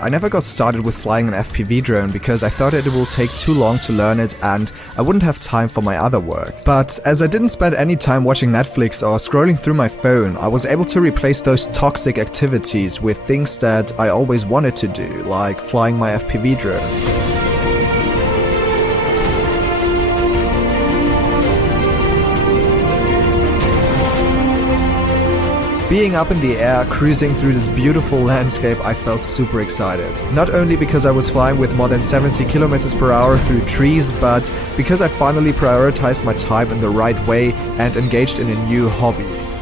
I never got started with flying an FPV drone because I thought it will take too long to learn it and I wouldn't have time for my other work. But as I didn't spend any time watching Netflix or scrolling through my phone, I was able to replace those toxic activities with things that I always wanted to do, like flying my FPV drone. Being up in the air, cruising through this beautiful landscape, I felt super excited. Not only because I was flying with more than 70 kilometers per hour through trees, but because I finally prioritized my time in the right way and engaged in a new hobby.